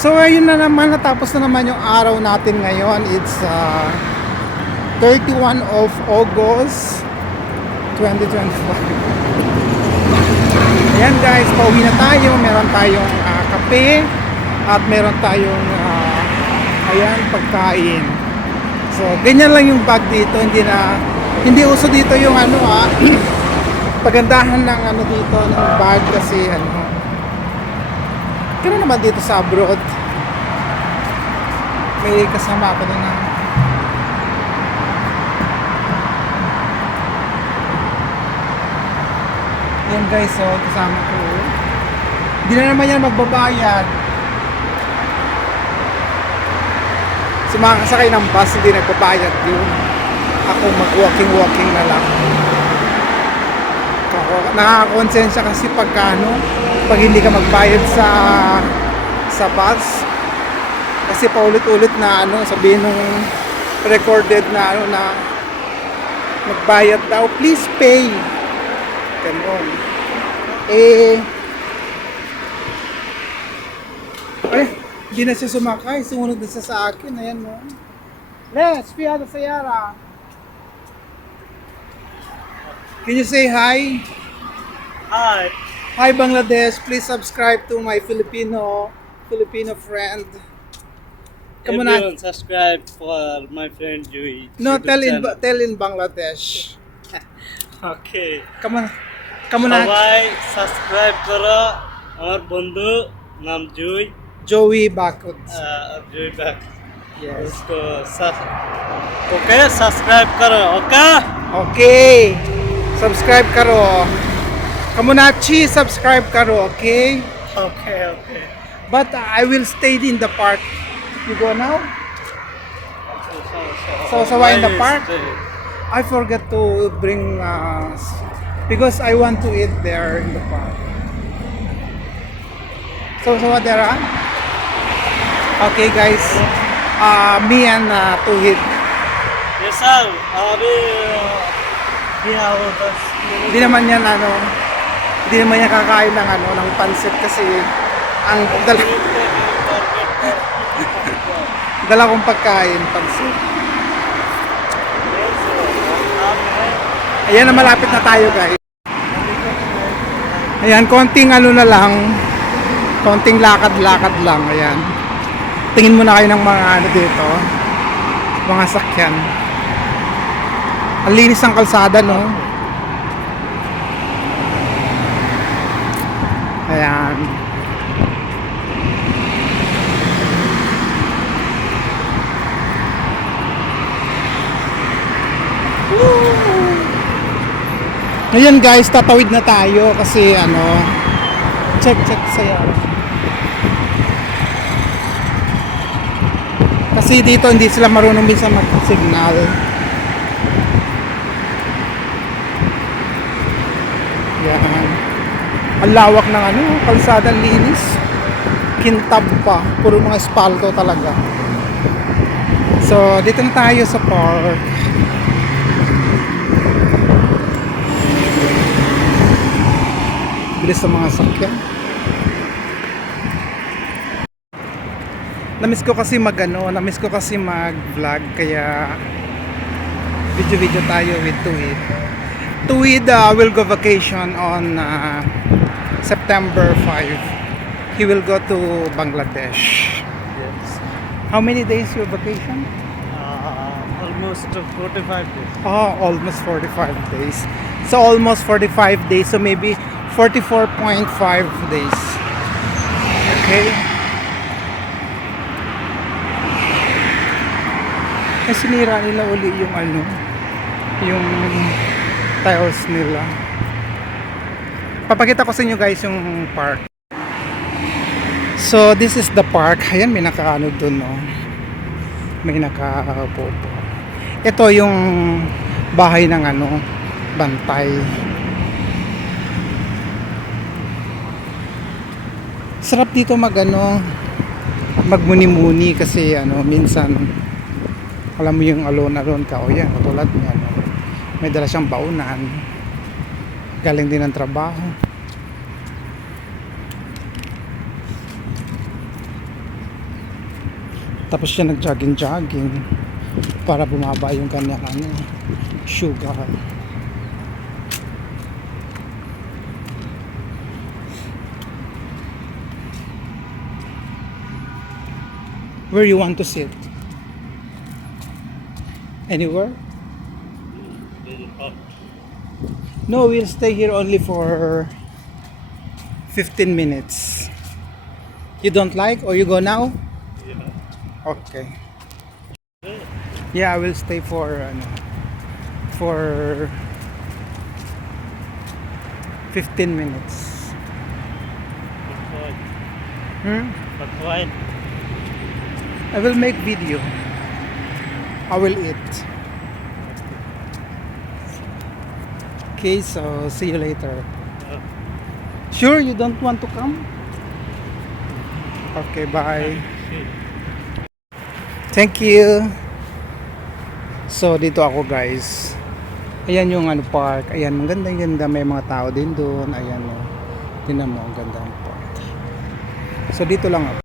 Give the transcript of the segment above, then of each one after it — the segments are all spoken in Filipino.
So ayun na naman, natapos na naman yung araw natin ngayon. It's 31 of August 2025. Ayan guys, pauwi na tayo. Meron tayong kape at meron tayong ayan, pagkain. So ganyan lang yung bag dito. Hindi uso dito yung pagandahan ng dito ng bag kasi gano'n naman dito sa abroad. May kasama ako doon yan guys, so kasama ko. Hindi na naman yan magbabayad. Si mga kasakay ng bus hindi nagbabayad yun. Ako mag-walking na lang. Nakakakonsensya kasi pag hindi ka magbayad sa bus, kasi paulit-ulit na sabihin nung recorded na na magbayad daw, please pay. Ganon. Hindi na siya sumakay, sumunod na siya sa akin. Ayan mo. Let's be out of Sayara. Can you say hi? Hi. Hi Bangladesh, please subscribe to my Filipino friend. Come on. Everyone subscribe for my friend Joey. No, YouTube tell in Bangladesh. Okay. Come on. সবাই সাবস্ক্রাইব করো আমার বন্ধু নাম জুই Joey Bakut. জুই বাক Yes. उसको okay subscribe करो okay Okay. Subscribe karo. Kamunachi, subscribe karo, okay? Okay okay But I will stay in the park. You go now? So why in the park? I forget to bring because I want to eat there in the park. So what there? Okay guys. Me and Tuhid. Yes sir अभी क्या होता Hindi naman niya kakain ng pansit kasi ang dala kong pagkain, pansit. Ayan na, malapit na tayo guys. Ayan, konting na lang, konting lakad-lakad lang. Ayan, tingin muna kayo ng mga dito, mga sakyan. Ang linis ng kalsada, no? Ayan. Ngayon guys, tatawid na tayo kasi check saya. Kasi dito hindi sila marunong minsan mag-signal. Yan. Ang lawak ng kalsada, linis. Kintab pa, puro mga espalto talaga. So, dito na tayo sa park. Bilis ng mga sakyan. Namiss ko kasi mag-vlog kaya video tayo with Tuhid. Tuhid will go vacation on September 5. He will go to Bangladesh. Yes. How many days your vacation? Almost 45 days. Oh, almost 45 days. So almost 45 days. So maybe 44.5 days. Okay. Sinira nila uli yung tiles nila. Papakita ko sa inyo guys yung park. So this is the park. Ayan, may dun, no? May nakaupo. Ito yung bahay ng bantay. Sarap dito magmuni-muni kasi minsan alam mo yung alone ka, o yan, katulad niya, may dala siyang baunan, galing din ng trabaho. Tapos siya nag-jogging para bumaba yung kanyang sugar. Where you want to sit? Anywhere? No, we'll stay here only for 15 minutes. You don't like or you go now? Yeah. Okay. Yeah, I will stay for 15 minutes. But why? Hmm? But why? I will make video. I will eat. Okay, so see you later. Uh, Sure you don't want to come? Okay, bye. shit. Thank you. So dito ako guys. Ayan yung park. Ayan, ang ganda. May mga tao din doon. Ayan o. Tingnan mo, ang ganda ng park. So dito lang ako.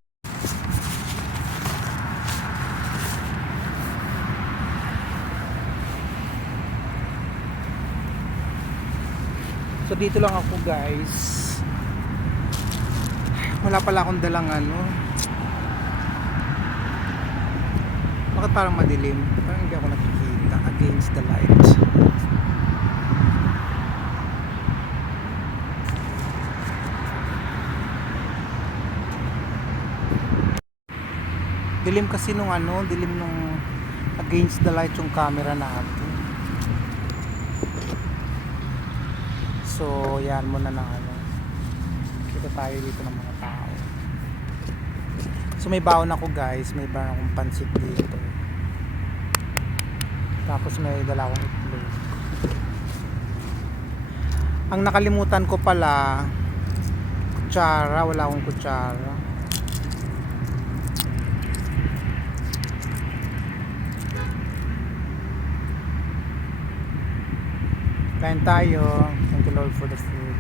So dito lang ako guys. Wala pala akong dalang Bakit parang madilim? Parang hindi ako nakikita against the light. Dilim kasi dilim nung against the light yung camera natin. So, yan muna ng kita tayo dito ng mga tao. So, may baon ako guys. May baon akong pansit dito. Tapos may dala akong itlog. Ang nakalimutan ko pala, kutsara. Wala akong kutsara. Kain tayo. Thank you Lord for the food.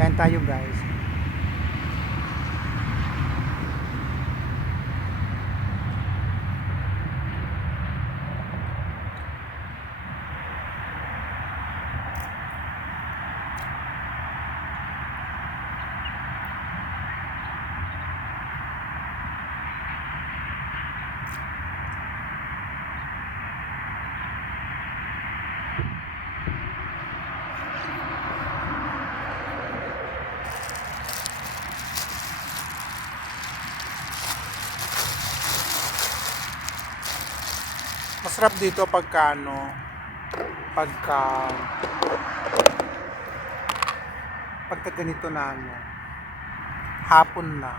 Kain tayo guys. Masarap dito pagka ganito na hapon na.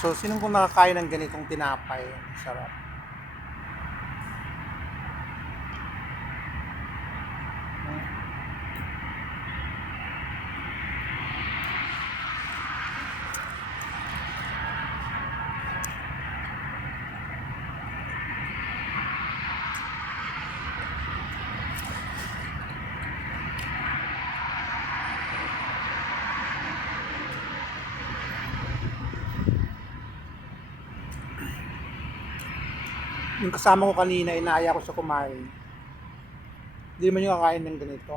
So sinong kung nakakain ng ganitong tinapay, sarap. Yung kasama ko kanina, inaaya ko siya kumain. Hindi naman yung kakain ng ganito.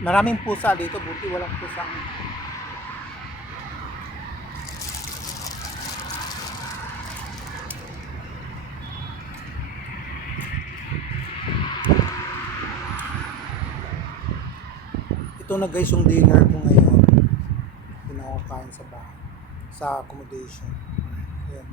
Maraming pusa dito, buti walang pusang. Ito na guys yung dinner ko ngayon. Pinakakain sa bahay. Sa accommodation. Ayan.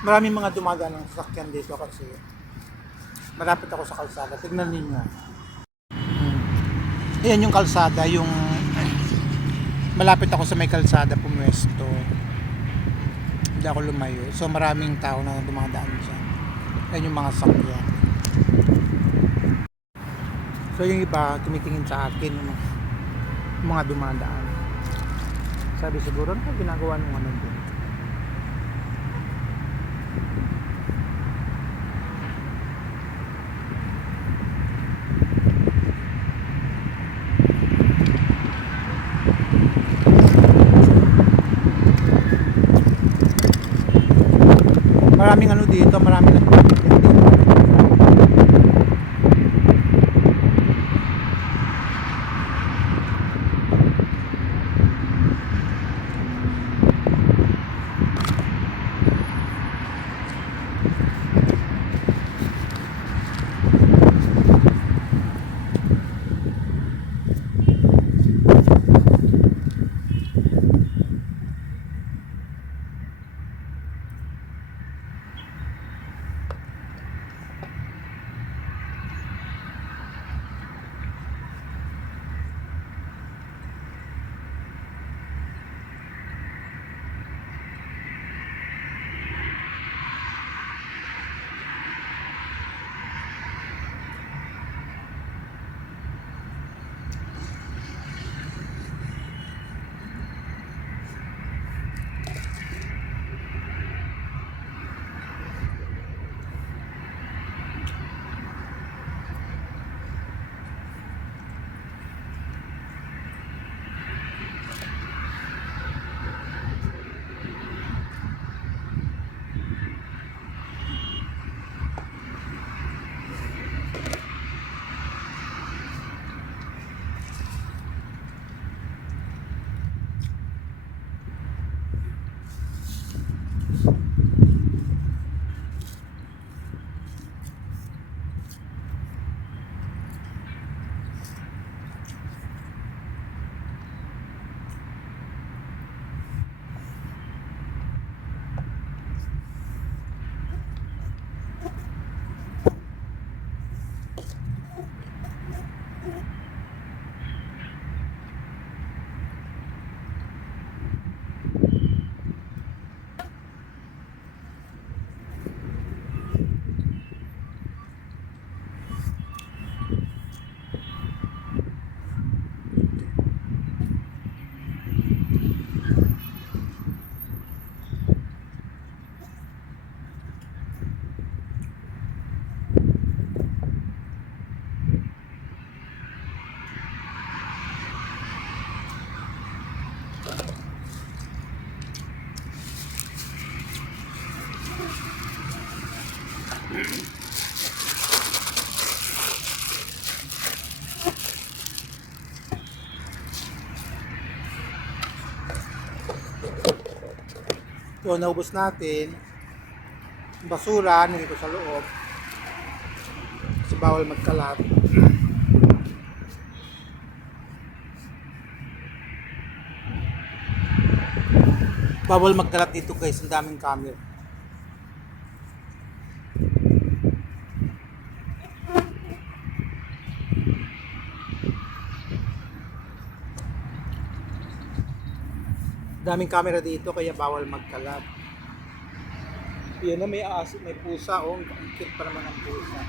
Maraming mga dumadaan ng sasakyan dito kasi malapit ako sa kalsada. Tignan ninyo. Ayan yung kalsada, yung malapit ako sa may kalsada pumwesto. Hindi ako lumayo. So maraming tao na dumadaan dyan. Ayan yung mga sasakyan. So yung iba tumitingin sa akin yung mga dumadaan. Sabi siguro, ano ginagawa nung ano doon? Maraming ano dito, maraming nagtitinda dito. So, naubos natin. Basura, nilagay ko sa loob. Kasi bawal magkalat. Bawal magkalat dito guys, ang daming camera. Daming camera dito kaya bawal magkalat. Yan na may aso, may pusa, oh, ang cute pa naman ang pusa.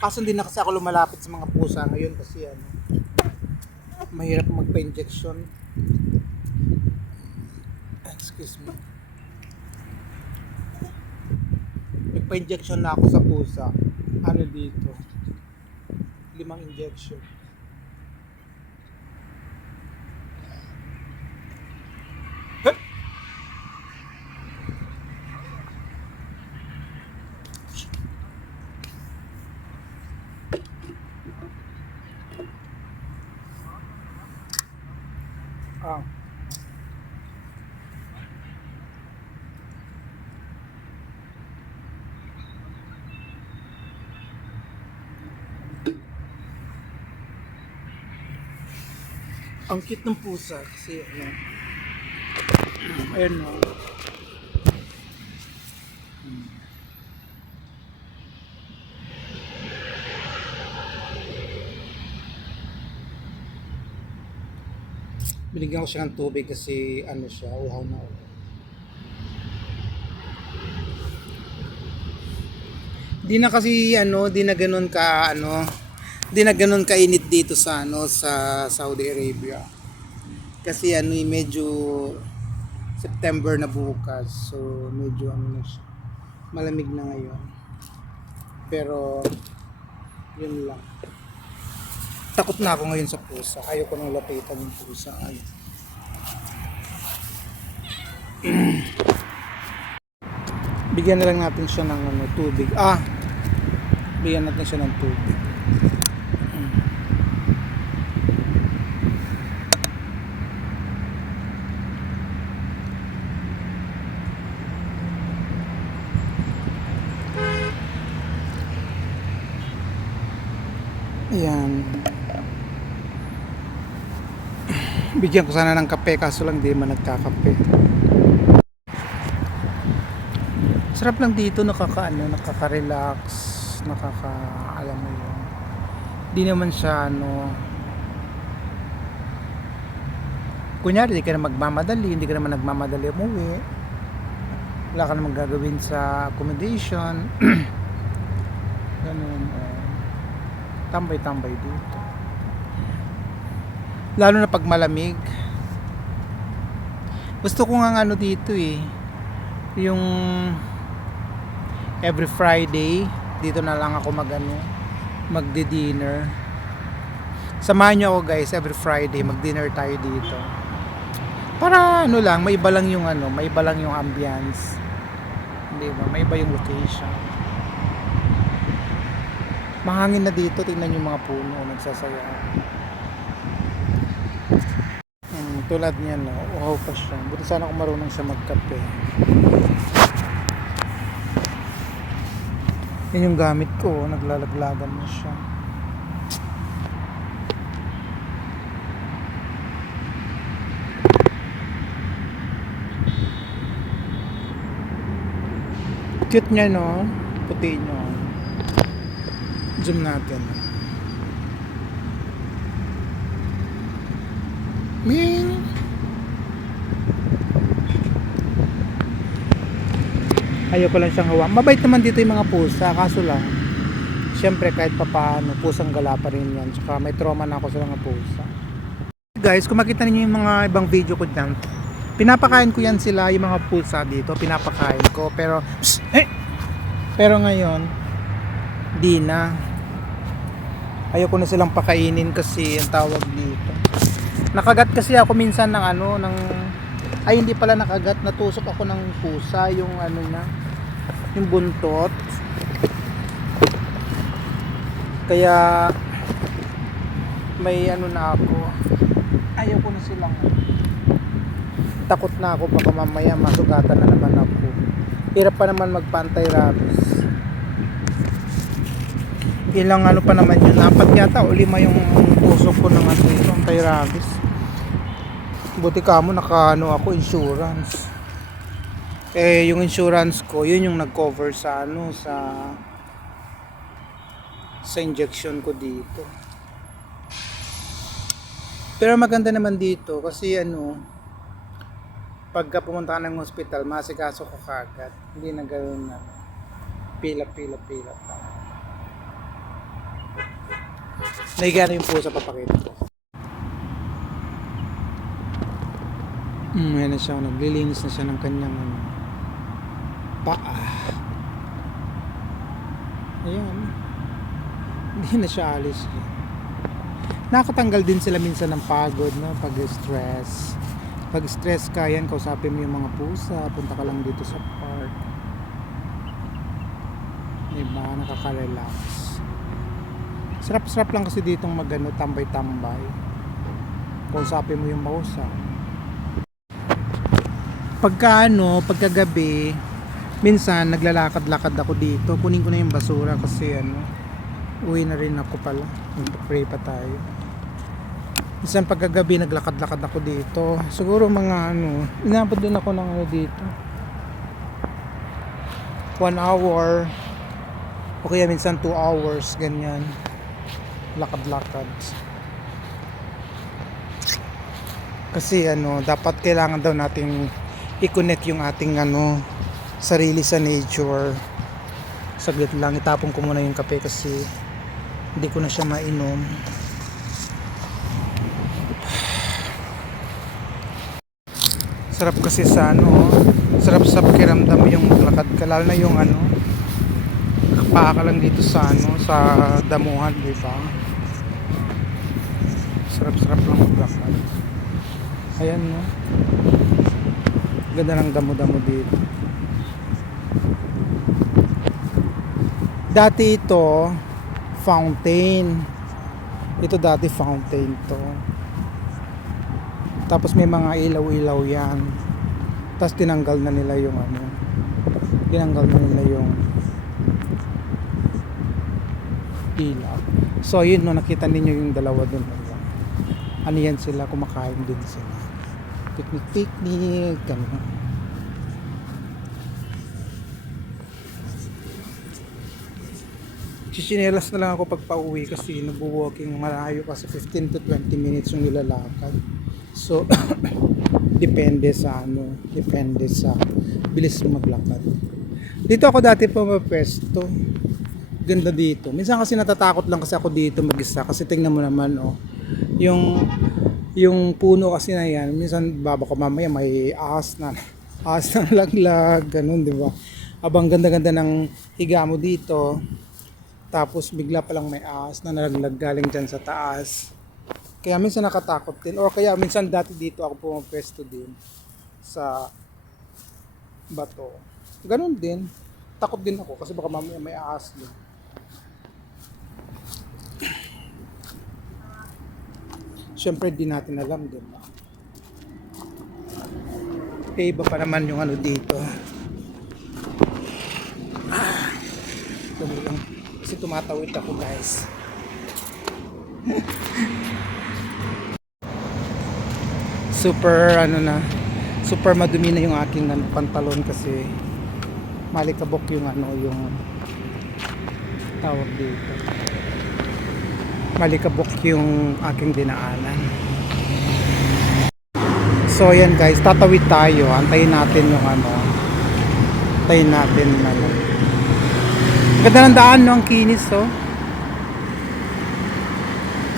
Kaso hindi na kasi ako lumalapit sa mga pusa ngayon kasi ano, mahirap magpa-injection. Excuse me. Nagpa-injection na ako sa pusa. Ano dito? 5 injection. Ah. Ang cute ng pusa kasi ano. Ayun no. Binigyan ko siya ng tubig kasi ano siya, uhaw na uhaw. Di na kasi ano, di na ganun ka ano, di na ganun kainit dito sa ano sa Saudi Arabia. Kasi ano, medyo September na bukas. So medyo ano na siya. Malamig na ngayon. Pero yun lang. Takot na ako ngayon sa pusa. Ayaw ko nang lapitan yung pusa. Bigyan na lang natin siya ng ano, tubig. Bigyan natin siya ng tubig. Ayan. Bigyan ko sana ng kape kaso lang di man nagkakape. Sarap lang dito, nakaka-relax, alam mo yun. Di naman siya ano, kunyari di ka na magmamadali, hindi ka naman nagmamadali umuwi. Wala ka namang gagawin sa accommodation. Ganun. Tambay-tambay dito. Lalo na pag malamig. Gusto ko nga ano dito yung every Friday dito na lang ako magdi-dinner. Samahan niyo ako guys, every Friday mag-dinner tayo dito. Para ano lang, may iba lang yung ambience. Hindi ba? May iba yung location. Mahangin na dito, tingnan yung mga puno nagsasaya. Tulad niyan, no? Uhaw pa siya. Buti sana kung marunong siya magkape. Yan yung gamit ko, naglalaglagan na siya. Cute niya, no? Puti niya. Zoom natin. Ming! Ayaw ko lang siyang hawa. Mabait naman dito yung mga pusa. Kaso lang, syempre kahit papaano, pusang gala pa rin yan. Tsaka may trauma na ako sa mga pusa. Guys, kung makita niyo yung mga ibang video ko dyan, pinapakain ko yan sila, yung mga pusa dito. Pinapakain ko. Pero ngayon, di na. Ayaw ko na silang pakainin kasi ang tawag dito. Nakagat kasi ako minsan ng hindi pala nakagat, natusok ako ng pusa yung niya, yung buntot. Kaya may ano na ako, ayaw ko na silang, takot na ako baka mamaya masugatan na naman ako. Hirap pa naman magpa-anti rabies. Ilang ano pa naman yun, 4 yata o 5 yung puso ko ng ano ito, anti rabies. Buti ka mo naka ano ako, insurance. Yung insurance ko, yun yung nag-cover sa ano, sa injection ko dito. Pero maganda naman dito kasi ano, pagka pumunta ka ng hospital, masikaso ko kagad. Hindi na ganoon na pila pa. Nahiga na yung pusa, papakita ko. Ayan na siya, naglilinis na siya ng kanyang ano, paa. Ayan. Hindi na siya alis. Nakatanggal din sila minsan ng pagod, no? Pag stress ka, yan, kausapin mo yung mga pusa, punta ka lang dito sa park. Diba? Nakaka-relax. Sarap-sarap lang kasi ditong magano, tambay-tambay. Kausapin mo yung pusa. Pagkagabi, minsan naglalakad-lakad ako dito. Kunin ko na yung basura kasi ano, uwi na rin ako pala. Mag-pray pa tayo. Minsan pagkagabi naglakad-lakad ako dito. Siguro mga ano, inabot din ako ng ano dito. 1 hour. O kaya minsan 2 hours, ganyan. Lakad-lakad. Kasi ano, dapat kailangan daw nating i-connect yung ating ano, sarili sa nature. Saglit lang, itapon ko muna yung kape kasi hindi ko na siya mainom. Sarap kasi sa ano, sarap sa pakiramdam yung maglakad ka, lalo na yung ano, nakapaa ka lang dito sa ano, sa damuhan, di ba? Sarap-sarap lang maglakad. Ayan, no? Ganda ng damo-damo dito. Dati ito fountain. Ito dati fountain to. Tapos may mga ilaw-ilaw yan. Tapos tinanggal na nila yung ano. Tinanggal na nila yung ilaw. So yun, no, nakita ninyo yung dalawa dun. Ano yan sila, kumakain din sila. Picnic, gano'n. Chichinelas na lang ako pag pauwi kasi nagwo-walking malayo kasi 15 to 20 minutes yung nilalakad. So depende sa ano, depende sa bilis mo maglakad. Dito ako dati pumapwesto. Ganda dito. Minsan kasi natatakot lang kasi ako dito mag-isa kasi tingnan mo naman, oh. Yung puno kasi na yan, minsan baba ko mamaya may ahas na laglag, ganun, di ba? Abang ganda-ganda ng higa mo dito, tapos bigla palang may ahas na nalaglag galing dyan sa taas. Kaya minsan nakatakot din, o kaya minsan dati dito ako pumapwesto din sa bato. Ganun din, takot din ako kasi baka mamaya may ahas din. Siyempre di natin alam, di ba? Okay, iba pa naman yung ano dito. Dami lang. Kasi tumatawid ako, guys. Super ano na, super madumi na yung aking ano, pantalon kasi malikabok yung ano, yung tawag dito. Malikabok yung aking dinaanan. So yan guys, tatawid tayo. Antayin natin yung ano. Antayin natin ano. Ganda ng daan, no? Ang kinis, oh.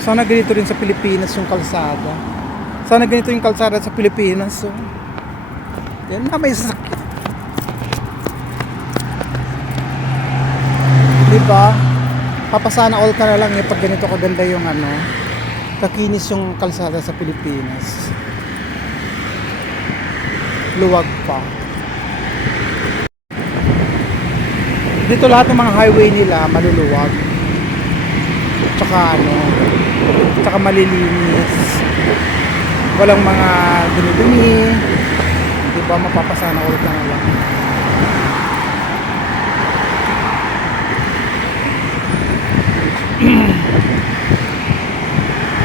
Sana ganito rin sa Pilipinas yung kalsada. Sana ganito yung kalsada sa Pilipinas, oh. Yan na, may sasakyan. Diba? Papasana all ka na lang pag ganito kaganda yung ano, kakinis yung kalsada sa Pilipinas. Luwag pa. Dito lahat ng mga highway nila maluluwag. tsaka tsaka malilinis. Walang mga dumi-dumi. Di ba, mapapasana ulit na lang.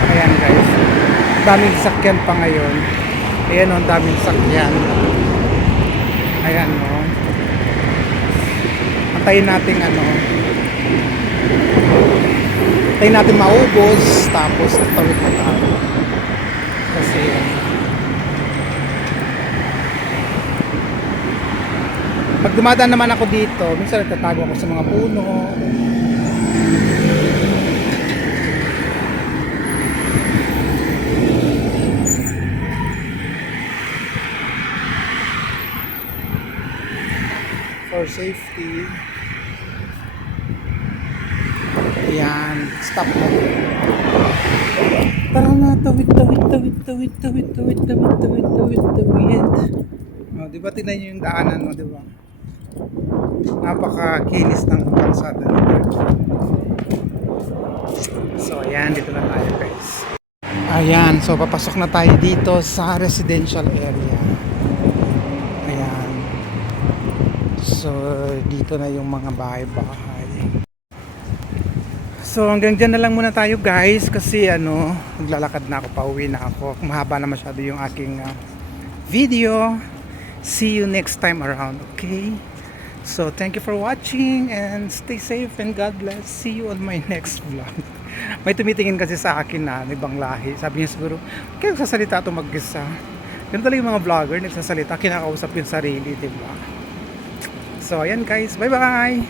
Ayan guys, daming sakyan pa ngayon. Ayan o, daming sakyan. Ayan o. Antayin natin antayin natin maubos, tapos tawid na tayo. Kasi pag dumadaan naman ako dito, minsan nagtatago ako sa mga puno. For safety. Ayan, stop na. Tara na, tawid. Oh, di ba tingnan niyo yung daanan mo, di ba? Napakakinis ng kalsada. So, ayan, dito na tayo guys. Ayan, so papasok na tayo dito sa residential area. Ayan. So, dito na yung mga bahay-bahay. So, hanggang dyan na lang muna tayo guys kasi naglalakad na ako, pauwi na ako. Mahaba na masyado yung aking video. See you next time around, okay? So, thank you for watching and stay safe and God bless. See you on my next vlog. May tumitingin kasi sa akin na ibang lahi. Sabi niya siguro, kaya nagsasalita ito mag-isa. Ganun talaga yung mga vlogger, nagsasalita, kinakausap yung sarili, diba? So, ayan guys, bye-bye!